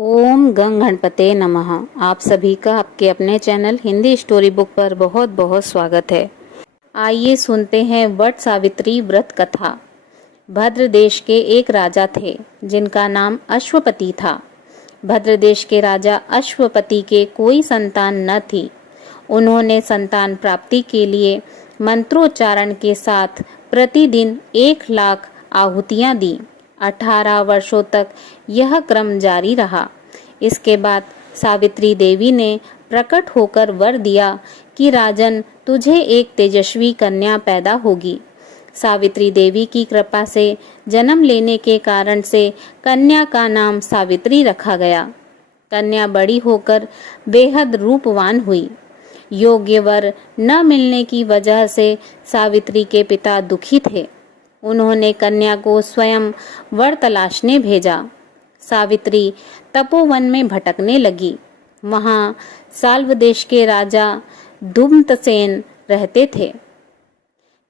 ओम गंग गणपते नमः। आप सभी का आपके अपने चैनल हिंदी स्टोरी बुक पर बहुत बहुत स्वागत है। आइए सुनते हैं वट सावित्री व्रत कथा। भद्र देश के एक राजा थे जिनका नाम अश्वपति था। भद्र देश के राजा अश्वपति के कोई संतान न थी। उन्होंने संतान प्राप्ति के लिए मंत्रोच्चारण के साथ प्रतिदिन 1,00,000 आहुतियां दी। 18 वर्षों तक यह क्रम जारी रहा। इसके बाद सावित्री देवी ने प्रकट होकर वर दिया कि राजन, तुझे एक तेजस्वी कन्या पैदा होगी। सावित्री देवी की कृपा से जन्म लेने के कारण से कन्या का नाम सावित्री रखा गया। कन्या बड़ी होकर बेहद रूपवान हुई। योग्य वर न मिलने की वजह से सावित्री के पिता दुखी थे। उन्होंने कन्या को स्वयं वर तलाशने भेजा। सावित्री तपोवन में भटकने लगी। वहां साल्व देश के राजा धूम्रसेन रहते थे।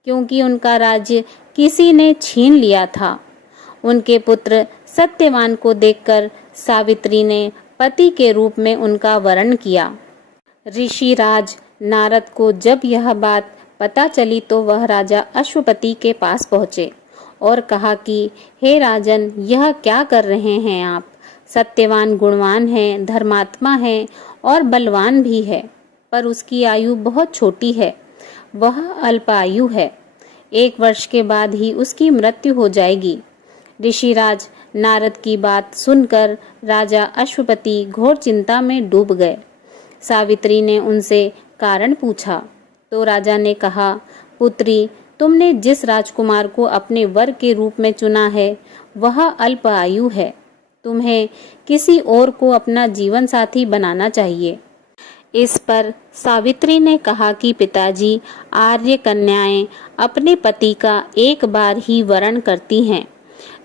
क्योंकि उनका राज्य किसी ने छीन लिया था, उनके पुत्र सत्यवान को देखकर सावित्री ने पति के रूप में उनका वरण किया। ऋषिराज नारद को जब यह बात पता चली तो वह राजा अश्वपति के पास पहुँचे और कहा कि हे राजन, यह क्या कर रहे हैं आप? सत्यवान गुणवान है, धर्मात्मा है और बलवान भी है, पर उसकी आयु बहुत छोटी है। वह अल्पायु है। 1 वर्ष के बाद ही उसकी मृत्यु हो जाएगी। ऋषिराज नारद की बात सुनकर राजा अश्वपति घोर चिंता में डूब गए। सावित्री ने उनसे कारण पूछा तो राजा ने कहा, पुत्री, तुमने जिस राजकुमार को अपने वर के रूप में चुना है वह अल्प आयु है। तुम्हें किसी और को अपना जीवन साथी बनाना चाहिए। इस पर सावित्री ने कहा कि पिताजी, आर्य कन्याएं अपने पति का एक बार ही वरण करती हैं।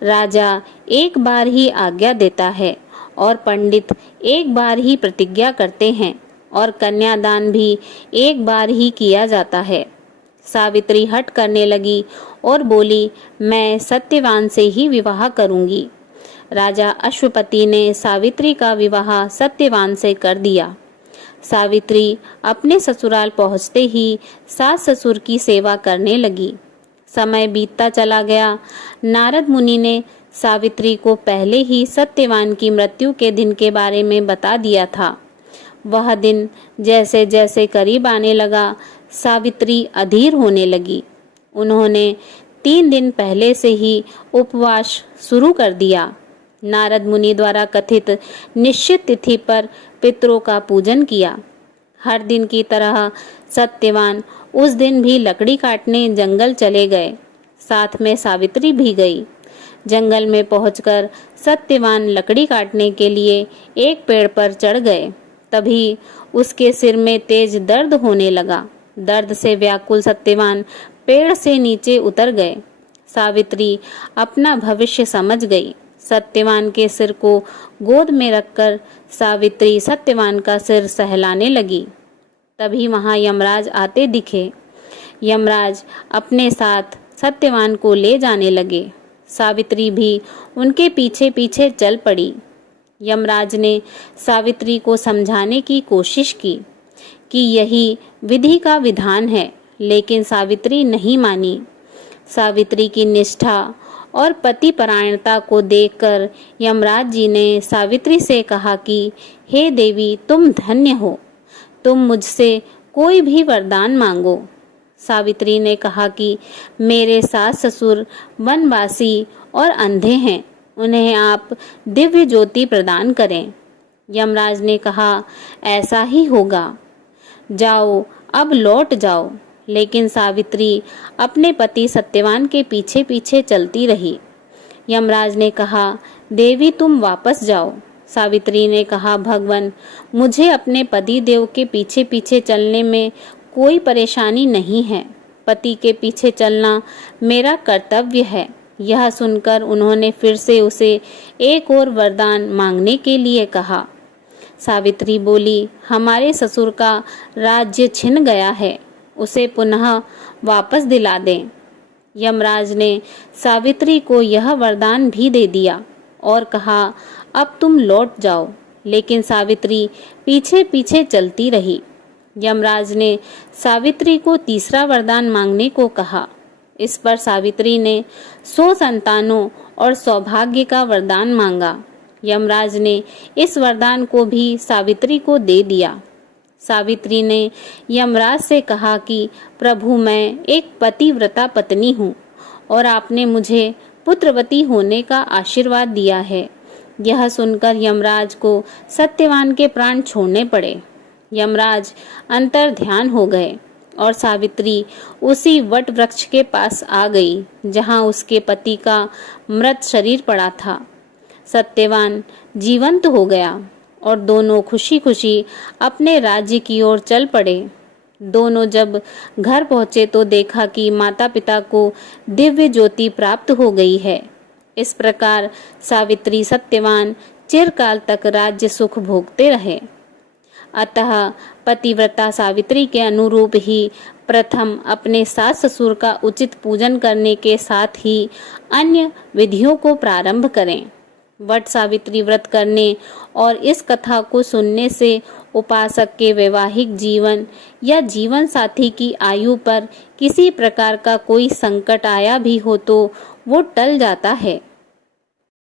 राजा एक बार ही आज्ञा देता है और पंडित एक बार ही प्रतिज्ञा करते हैं और कन्यादान भी एक बार ही किया जाता है। सावित्री हट करने लगी और बोली, मैं सत्यवान से ही विवाह करूंगी। राजा अश्वपति ने सावित्री का विवाह सत्यवान से कर दिया। सावित्री अपने ससुराल पहुंचते ही सास ससुर की सेवा करने लगी। समय बीतता चला गया। नारद मुनि ने सावित्री को पहले ही सत्यवान की मृत्यु के दिन के बारे में बता दिया था। वह दिन जैसे जैसे करीब आने लगा, सावित्री अधीर होने लगी। उन्होंने 3 दिन पहले से ही उपवास शुरू कर दिया। नारद मुनि द्वारा कथित निश्चित तिथि पर पितरों का पूजन किया। हर दिन की तरह सत्यवान उस दिन भी लकड़ी काटने जंगल चले गए। साथ में सावित्री भी गई। जंगल में पहुंचकर सत्यवान लकड़ी काटने के लिए एक पेड़ पर चढ़ गए। तभी उसके सिर में तेज दर्द होने लगा। दर्द से व्याकुल सत्यवान पेड़ से नीचे उतर गए। सावित्री अपना भविष्य समझ गई। सत्यवान के सिर को गोद में रखकर सावित्री सत्यवान का सिर सहलाने लगी। तभी वहां यमराज आते दिखे। यमराज अपने साथ सत्यवान को ले जाने लगे। सावित्री भी उनके पीछे पीछे चल पड़ी। यमराज ने सावित्री को समझाने की कोशिश की कि यही विधि का विधान है, लेकिन सावित्री नहीं मानी। सावित्री की निष्ठा और पति परायणता को देखकर यमराज जी ने सावित्री से कहा कि हे देवी, तुम धन्य हो। तुम मुझसे कोई भी वरदान मांगो। सावित्री ने कहा कि मेरे सास ससुर वनवासी और अंधे हैं, उन्हें आप दिव्य ज्योति प्रदान करें। यमराज ने कहा, ऐसा ही होगा। जाओ, अब लौट जाओ। लेकिन सावित्री अपने पति सत्यवान के पीछे पीछे चलती रही। यमराज ने कहा, देवी, तुम वापस जाओ। सावित्री ने कहा, भगवान, मुझे अपने पति देव के पीछे पीछे चलने में कोई परेशानी नहीं है। पति के पीछे चलना मेरा कर्तव्य है। यह सुनकर उन्होंने फिर से उसे एक और वरदान मांगने के लिए कहा। सावित्री बोली, हमारे ससुर का राज्य छिन गया है, उसे पुनः वापस दिला दें। यमराज ने सावित्री को यह वरदान भी दे दिया और कहा, अब तुम लौट जाओ। लेकिन सावित्री पीछे पीछे चलती रही। यमराज ने सावित्री को तीसरा वरदान मांगने को कहा। इस पर सावित्री ने 100 संतानों और सौभाग्य का वरदान मांगा। यमराज ने इस वरदान को भी सावित्री को दे दिया। सावित्री ने यमराज से कहा कि प्रभु, मैं एक पतिव्रता पत्नी हूँ और आपने मुझे पुत्रवती होने का आशीर्वाद दिया है। यह सुनकर यमराज को सत्यवान के प्राण छोड़ने पड़े। यमराज अंतर ध्यान हो गए और सावित्री उसी वट वृक्ष के पास आ गई जहाँ उसके पति का मृत शरीर पड़ा था। सत्यवान जीवंत हो गया और दोनों खुशी खुशी अपने राज्य की ओर चल पड़े। दोनों जब घर पहुंचे तो देखा कि माता पिता को दिव्य ज्योति प्राप्त हो गई है। इस प्रकार सावित्री सत्यवान चिरकाल तक राज्य सुख भोगते रहे। अतः पतिव्रता सावित्री के अनुरूप ही प्रथम अपने सास ससुर का उचित पूजन करने के साथ ही अन्य विधियों को प्रारंभ करें। वट सावित्री व्रत करने और इस कथा को सुनने से उपासक के वैवाहिक जीवन या जीवन साथी की आयु पर किसी प्रकार का कोई संकट आया भी हो तो वो टल जाता है।